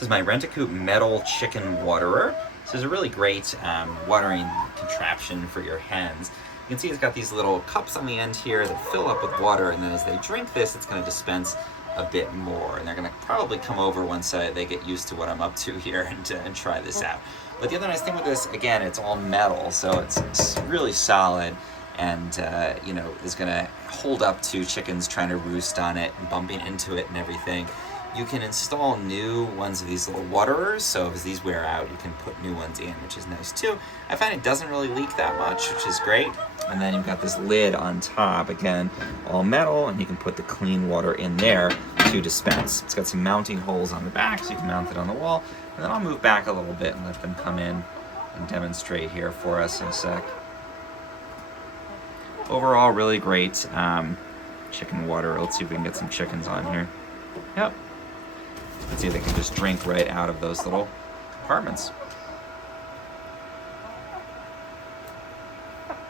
This is my Rent-A-Coop metal chicken waterer. This is a really great watering contraption for your hens. You can see it's got these little cups on the end here that fill up with water, and then as they drink this, it's going to dispense a bit more. And they're going to probably come over once they get used to what I'm up to here and try this out. But the other nice thing with this, again, it's all metal, so it's really solid, and is going to hold up to chickens trying to roost on it and bumping into it and everything. You can install new ones of these little waterers, so as these wear out, you can put new ones in, which is nice too. I find it doesn't really leak that much, which is great. And then you've got this lid on top, again, all metal, and you can put the clean water in there to dispense. It's got some mounting holes on the back, so you can mount it on the wall. And then I'll move back a little bit and let them come in and demonstrate here for us in a sec. Overall, really great chicken water. Let's see if we can get some chickens on here. Yep. Let's see if they can just drink right out of those little compartments.